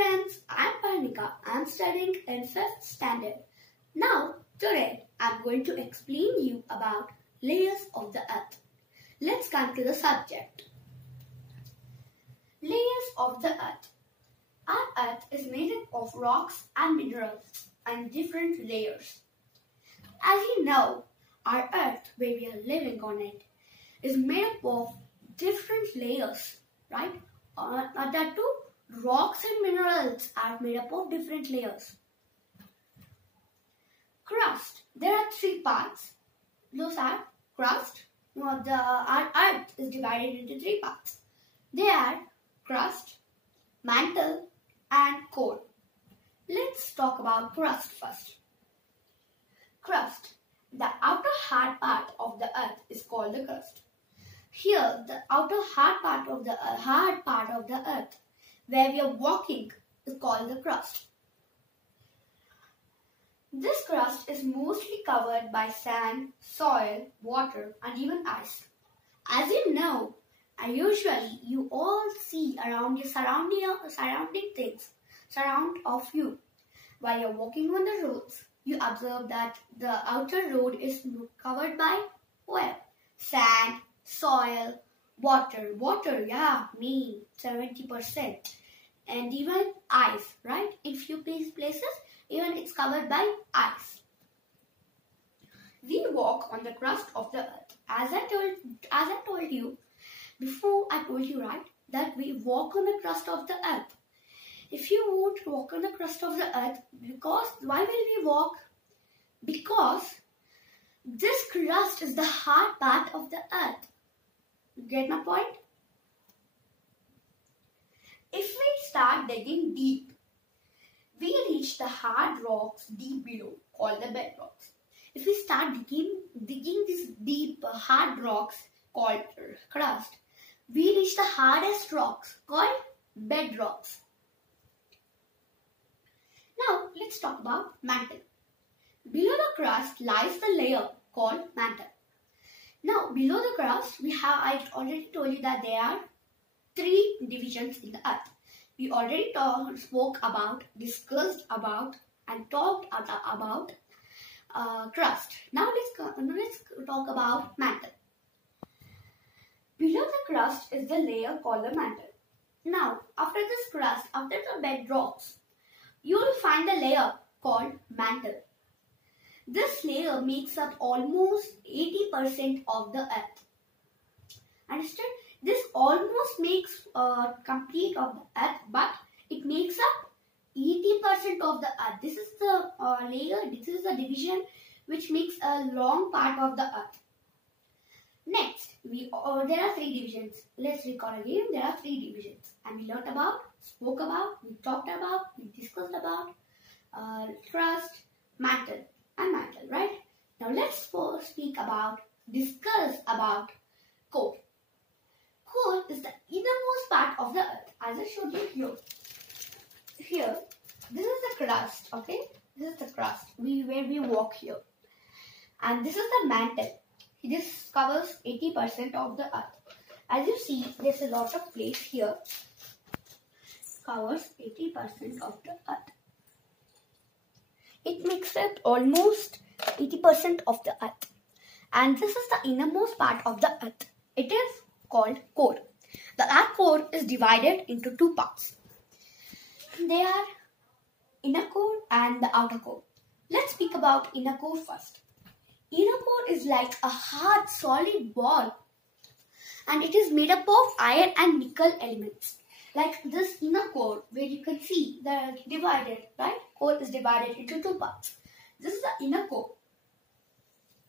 friends, I'm Parnika. I'm studying in 5th standard. Now, today, I'm going to explain you about layers of the earth. Let's come to the subject. Layers of the earth. Our earth is made up of rocks and minerals and different layers. As you know, our earth, where we are living on it, is made up of different layers, right? That too, rocks and minerals are made up of different layers. Crust. There are 3 parts. Those are crust. Our earth is divided into 3 parts. They are crust, mantle, and core. Let's talk about crust first. Crust. The outer hard part of the earth is called the crust. Here, the outer hard part of the earth, where we are walking, is called the crust. This crust is mostly covered by sand, soil, water, and even ice. As you know, usually you all see around your surrounding things surround of you. While you're walking on the roads, you observe that the outer road is covered by what? Sand, soil, water. Water, yeah, 70%. And even ice, right? In few places, even it's covered by ice. We walk on the crust of the earth. As I told you, before I told you, right, that we walk on the crust of the earth. If you won't walk on the crust of the earth, why will we walk? Because this crust is the hard part of the earth. Get my point? If we start digging deep, we reach the hard rocks deep below, called the bedrocks. If we start digging these deep hard rocks called crust, we reach the hardest rocks called bedrocks. Now let's talk about mantle. Below the crust lies the layer called mantle. Now below the crust I already told you that there are 3 divisions in the earth. We already discussed about and talked about crust. Now let's talk about mantle. Below the crust is the layer called the mantle. Now after this crust, after the bedrocks, you will find the layer called mantle. This layer makes up almost 80% of the earth. Understand? This almost makes complete of the earth, but it makes up 80% of the earth. This is the layer, this is the division which makes a long part of the earth. Next, there are 3 divisions. Let's recall again. There are 3 divisions, and we learnt about, spoke about, we talked about, we discussed about crust, mantle, and mantle, right? Now let's discuss about core. Core is the innermost part of the earth, as I showed you here. Here, this is the crust, okay? This is the crust where we walk here. And this is the mantle. This covers 80% of the earth. As you see, there's a lot of place here. Covers 80% of the earth. It makes up almost 80% of the earth. And this is the innermost part of the earth. It is called core. The earth core is divided into 2 parts. They are inner core and the outer core. Let's speak about inner core first. Inner core is like a hard solid ball, and it is made up of iron and nickel elements. Like this inner core, where you can see they're divided, right? Core is divided into 2 parts. This is the inner core,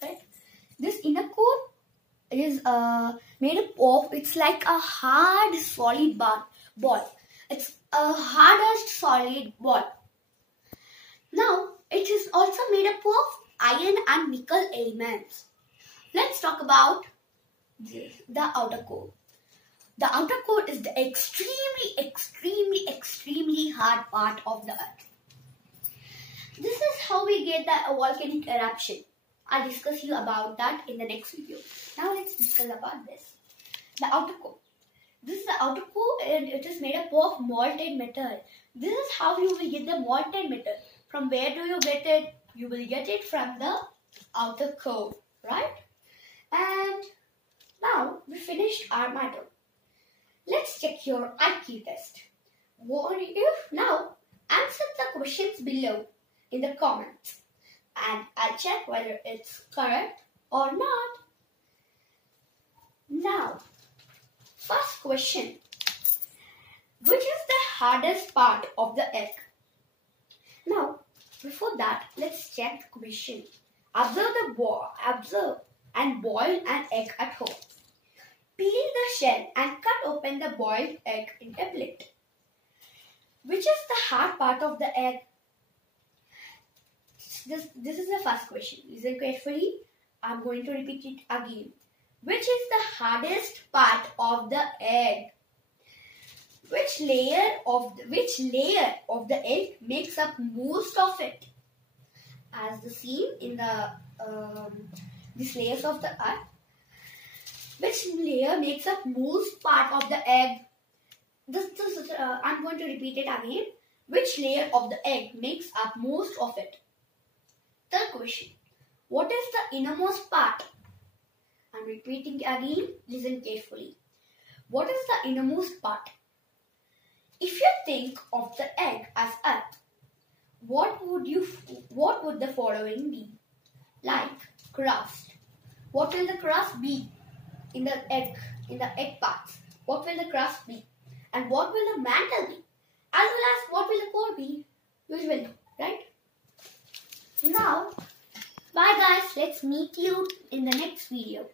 right? This inner core is made up of, it's like a hard solid ball. It's a hardest solid ball. Now, it is also made up of iron and nickel elements. Let's talk about the outer core. The outer core is the extremely hard part of the earth. This is how we get the volcanic eruption. I'll discuss you about that in the next video. Now let's discuss about this. The outer core. This is the outer core and it is made up of molten metal. This is how you will get the molten metal. From where do you get it? You will get it from the outer core, right? And now we finished our mantle. Let's check your IQ test. What if now answer the questions below in the comments and I'll check whether it's correct or not. Now, first question. Which is the hardest part of the egg? Now, before that, let's check the question. Observe and boil an egg at home. Peel the shell and cut open the boiled egg in a plate. Which is the hard part of the egg? This is the first question. Listen carefully. I'm going to repeat it again. Which is the hardest part of the egg? Which layer of the egg makes up most of it? As the seen in the these layers of the egg. Which layer makes up most part of the egg? I'm going to repeat it again. Which layer of the egg makes up most of it? Third question. What is the innermost part? I'm repeating again. Listen carefully. What is the innermost part? If you think of the egg as earth, what would the following be? Like crust. What will the crust be in the egg parts? What will the crust be? And what will the mantle be? As well as what will the core be? Usually, right? Now, bye guys. Let's meet you in the next video.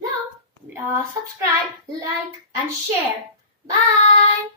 Now, subscribe, like and share. Bye.